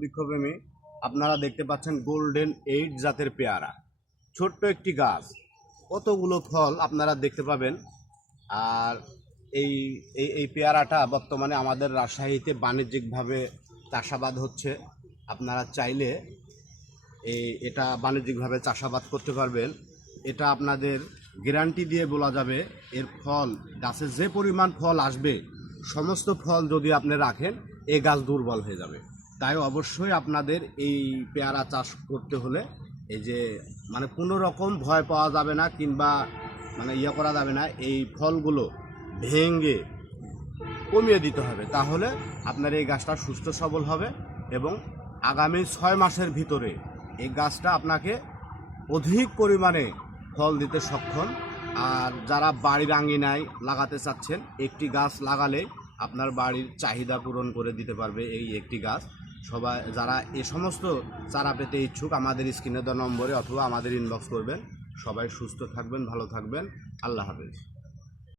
বৃক্ষপ্রেমী, আপনারা দেখতে পাচ্ছেন গোল্ডেন 8 জাতের পেয়ারা। ছোট্ট একটি গাছ, কতগুলো ফল আপনারা দেখতে পাবেন। আর এই এই এই পেয়ারাটা বর্তমানে আমাদের রাজশাহীতে বাণিজ্যিকভাবে চাষাবাদ হচ্ছে। আপনারা চাইলে এটা বাণিজ্যিকভাবে চাষাবাদ করতে পারবেন। এটা আপনাদের গ্যারান্টি দিয়ে বলা যাবে, এর ফল গাছে যে পরিমাণ ফল আসবে, সমস্ত ফল যদি আপনি রাখেন এই গাছ দুর্বল হয়ে যাবে। তাই অবশ্যই আপনাদের এই পেয়ারা চাষ করতে হলে এই যে মানে কোনো রকম ভয় পাওয়া যাবে না, কিংবা মানে করা যাবে না। এই ফলগুলো ভেঙে কমিয়ে দিতে হবে, তাহলে আপনার এই গাছটা সুস্থ সবল হবে এবং আগামী 6 মাসের ভিতরে এই গাছটা আপনাকে অধিক পরিমাণে ফল দিতে সক্ষম। আর যারা বাড়ির আঙিনায় লাগাতে চাচ্ছেন, একটি গাছ লাগালে আপনার বাড়ির চাহিদা পূরণ করে দিতে পারবে এই একটি গাছ। সবাই যারা এ সমস্ত চারা পেতে ইচ্ছুক আমাদের স্ক্রিনে দেওয়া নম্বরে অথবা আমাদের ইনবক্স করবেন। সবাই সুস্থ থাকবেন, ভালো থাকবেন। আল্লাহ হাফেজ।